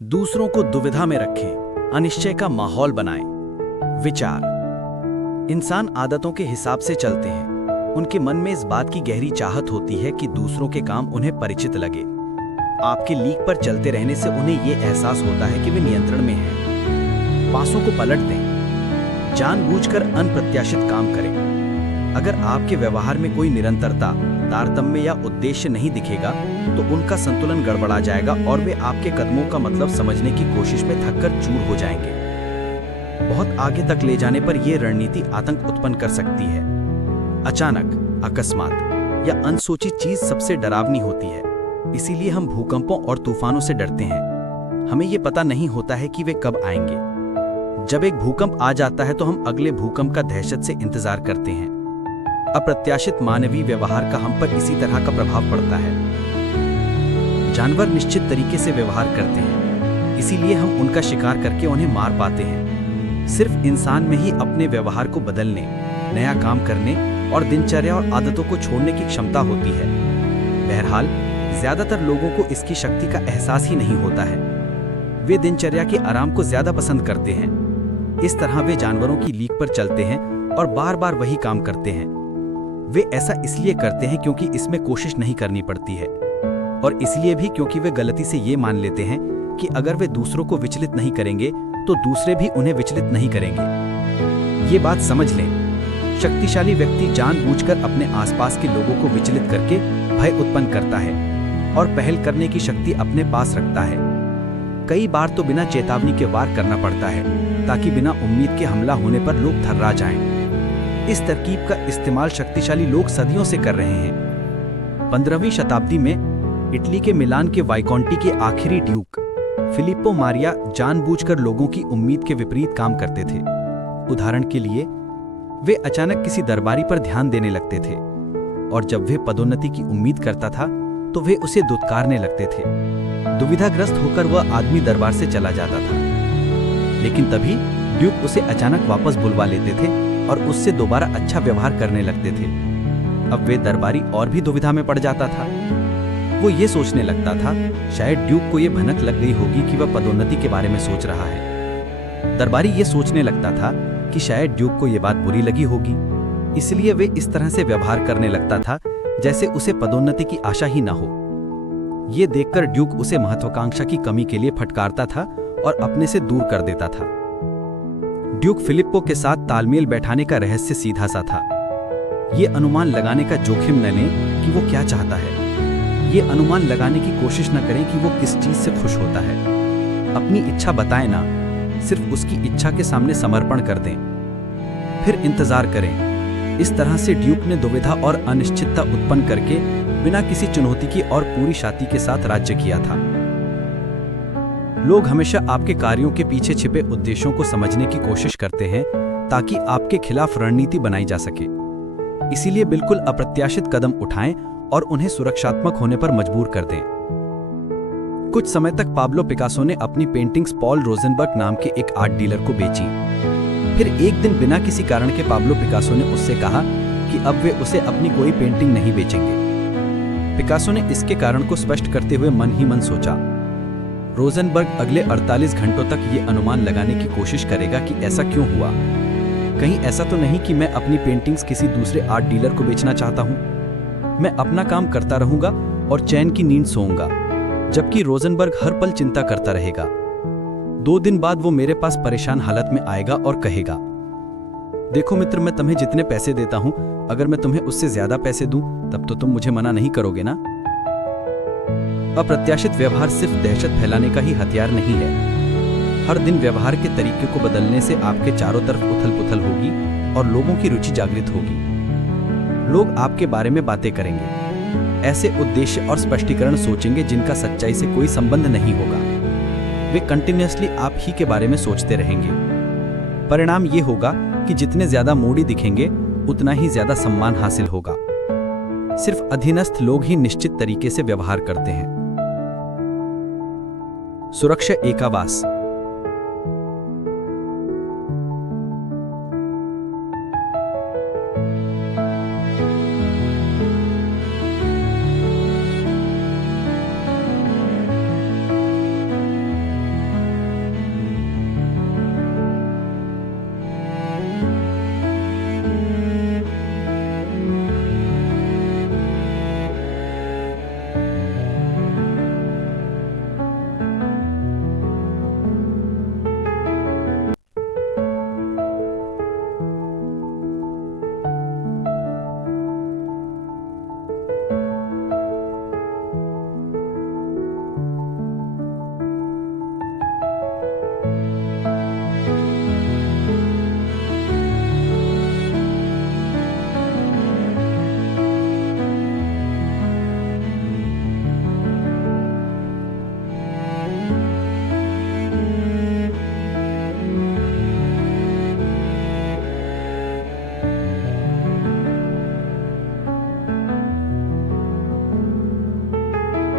दूसरों को दुविधा में रखें, अनिश्चय का माहौल बनाएं। विचार। इंसान आदतों के हिसाब से चलते हैं। उनके मन में इस बात की गहरी चाहत होती है कि दूसरों के काम उन्हें परिचित लगे। आपके लीक पर चलते रहने से उन्हें यह एहसास होता है कि वे नियंत्रण में हैं। पासों को पलट दें, जानबूझकर अनप्रत्याशित काम करें। अगर आपके व्यवहार में कोई निरंतरता, तारतम्य या उद्देश्य नहीं दिखेगा तो उनका संतुलन गड़बड़ा जाएगा और वे आपके कदमों का मतलब समझने की कोशिश में थककर चूर हो जाएंगे। बहुत आगे तक ले जाने पर यह रणनीति आतंक उत्पन्न कर सकती है। अचानक, अकस्मात या अनसोची चीज सबसे डरावनी होती है। इसीलिए हम भूकंपों और तूफानों से डरते हैं। हमें यह पता नहीं होता है कि वे कब आएंगे। जब एक भूकंप आ जाता है तो हम अगले भूकंप का दहशत से इंतजार करते हैं। अप्रत्याशित मानवीय व्यवहार का हम पर इसी तरह का प्रभाव पड़ता है। जानवर निश्चित तरीके से व्यवहार करते हैं, इसीलिए हम उनका शिकार करके उन्हें मार पाते हैं। सिर्फ इंसान में ही अपने व्यवहार को बदलने, नया काम करने और दिनचर्या और आदतों को छोड़ने की क्षमता होती है। बहरहाल, ज्यादातर लोगों को इसकी शक्ति का एहसास ही नहीं होता है। वे दिनचर्या के आराम को ज्यादा पसंद करते हैं। इस तरह वे जानवरों की लीक पर चलते हैं और बार बार वही काम करते हैं। वे ऐसा इसलिए करते हैं क्योंकि इसमें कोशिश नहीं करनी पड़ती है, और इसलिए भी क्योंकि वे गलती से ये मान लेते हैं कि अगर वे दूसरों को विचलित नहीं करेंगे तो दूसरे भी उन्हें विचलित नहीं करेंगे। ये बात समझ लें, शक्तिशाली व्यक्ति जानबूझकर अपने आसपास के लोगों को विचलित करके भय उत्पन्न करता है और पहल करने की शक्ति अपने पास रखता है। कई बार तो बिना चेतावनी के वार करना पड़ता है ताकि बिना उम्मीद के हमला होने पर लोग थर्रा जाएं। इस तरकीब का इस्तेमाल शक्तिशाली लोग सदियों से कर रहे हैं। 15वीं शताब्दी में इटली के मिलान के वाइकोंटी के आखिरी ड्यूक फिलिप्पो मारिया जानबूझकर लोगों की उम्मीद के विपरीत काम करते थे। उदाहरण के लिए, वे अचानक किसी दरबारी पर ध्यान देने लगते थे, और जब वे पदोन्नति की उम्मीद करता था तो वे उसे दुत्कारने लगते थे। दुविधाग्रस्त होकर वह आदमी दरबार से चला जाता था, लेकिन तभी ड्यूक उसे अचानक वापस बुलवा लेते थे और उससे दोबारा अच्छा व्यवहार करने लगते थे। अब वे दरबारी और भी दुविधा में पड़ जाता था। वो ये सोचने लगता था, शायद ड्यूक को ये भनक लग गई होगी कि वह पदोन्नति के बारे में सोच रहा है। दरबारी ये सोचने लगता था कि शायद ड्यूक को ये बात बुरी लगी होगी, इसलिए वे इस तरह से व्यवहार करने लगता था जैसे उसे पदोन्नति की आशा ही ना हो। ये देखकर ड्यूक उसे महत्वाकांक्षा की कमी के लिए फटकारता था और अपने से दूर कर देता था। ड्यूक फिलिप्पो के साथ तालमेल बैठाने का रहस्य सीधा सा था। ये अनुमान लगाने का जोखिम न लें कि वो क्या चाहता है। ये अनुमान लगाने की कोशिश न करें कि वो किस चीज से खुश होता है। अपनी इच्छा बताएं ना, सिर्फ उसकी इच्छा के सामने समर्पण कर दें, फिर इंतजार करें। इस तरह से ड्यूक ने दुविधा और अनिश्चितता उत्पन्न करके बिना किसी चुनौती की और पूरी शांति के साथ राज्य किया था। लोग हमेशा आपके कार्यों के पीछे छिपे उद्देश्यों को समझने की कोशिश करते हैं ताकि आपके खिलाफ रणनीति बनाई जा सके। इसीलिए बिल्कुल अप्रत्याशित कदम उठाएं और उन्हें सुरक्षात्मक होने पर मजबूर कर दें। कुछ समय तक पाब्लो पिकासो ने अपनी पेंटिंग्स पॉल रोजनबर्ग नाम के एक आर्ट डीलर को बेची। फिर एक दिन बिना किसी कारण के पाब्लो पिकासो ने उससे कहा कि अब वे उसे अपनी कोई पेंटिंग नहीं बेचेंगे। पिकासो ने इसके कारण को स्पष्ट करते हुए मन ही मन सोचा। रोजनबर्ग अगले 48 घंटों तक ये अनुमान लगाने की कोशिश करेगा कि ऐसा क्यों हुआ। कहीं ऐसा तो नहीं कि मैं अपनी पेंटिंग्स किसी दूसरे आर्ट डीलर को बेचना चाहता हूँ। मैं अपना काम करता रहूंगा और चैन की नींद सोऊंगा, जबकि रोजनबर्ग हर पल चिंता करता रहेगा। 2 दिन बाद वो मेरे पास परेशान हालत में आएगा और कहेगा, देखो मित्र, मैं तुम्हें जितने पैसे देता हूं, अगर मैं तुम्हें उससे ज्यादा पैसे दूं तब तो तुम मुझे मना नहीं करोगे ना। अप्रत्याशित व्यवहार सिर्फ दहशत फैलाने का ही हथियार नहीं है। हर दिन व्यवहार के तरीके को बदलने से आपके चारों तरफ उथल पुथल होगी और लोगों की रुचि जागृत होगी। लोग आपके बारे में बातें करेंगे, ऐसे उद्देश्य और स्पष्टीकरण सोचेंगे जिनका सच्चाई से कोई संबंध नहीं होगा। वे कंटिन्यूअसली आप ही के बारे में सोचते रहेंगे। परिणाम ये होगा कि जितने ज्यादा मूडी दिखेंगे उतना ही ज्यादा सम्मान हासिल होगा। सिर्फ अधीनस्थ लोग ही निश्चित तरीके से व्यवहार करते हैं। सुरक्षा एकावास।